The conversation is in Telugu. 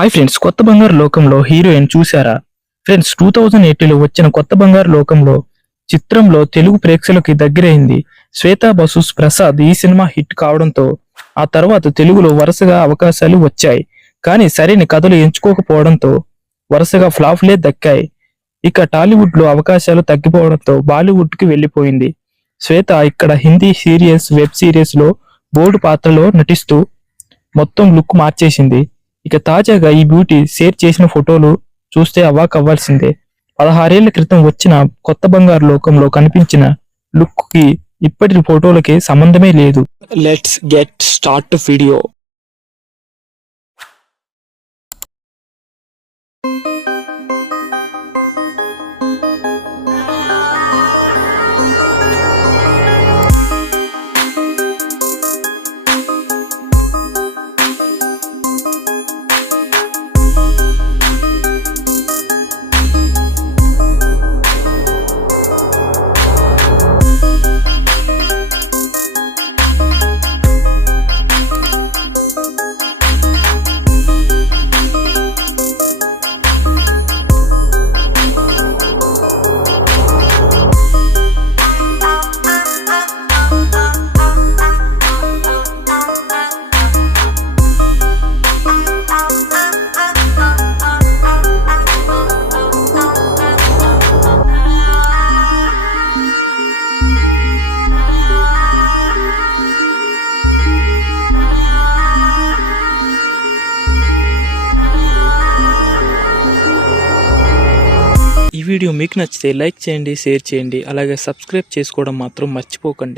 హాయ్ ఫ్రెండ్స్, కొత్త బంగారు లోకంలో హీరోయిన్ చూశారా? ఫ్రెండ్స్, 2008లో వచ్చిన కొత్త బంగారు లోకంలో చిత్రంలో తెలుగు ప్రేక్షకులకి దగ్గరైంది. శ్వేతా బసు ప్రసాద్ ఈ సినిమా హిట్ కావడంతో ఆ తర్వాత తెలుగులో వరుసగా అవకాశాలు వచ్చాయి. కానీ సరైన కథలు ఎంచుకోకపోవడంతో వరుసగా ఫ్లాప్లే దక్కాయి. ఇక టాలీవుడ్ లో అవకాశాలు తగ్గిపోవడంతో బాలీవుడ్ కి వెళ్లిపోయింది. శ్వేత ఇక్కడ హిందీ సీరియల్స్, వెబ్ సిరీస్ లో బోల్డ్ పాత్రలో నటిస్తూ మొత్తం లుక్ మార్చేసింది. ఇక తాజాగా ఈ బ్యూటీ షేర్ చేసిన ఫోటోలు చూస్తే అవాక్ అవ్వాల్సిందే. 16 ఏళ్ల క్రితం వచ్చిన కొత్త బంగారు లోకంలో కనిపించిన లుక్ కి ఇప్పటి ఫోటోలకి సంబంధమే లేదు. Let's get start video. ఈ వీడియో మీకు నచ్చితే లైక్ చేయండి, షేర్ చేయండి, అలాగే సబ్స్క్రైబ్ చేసుకోవడం మాత్రం మర్చిపోకండి.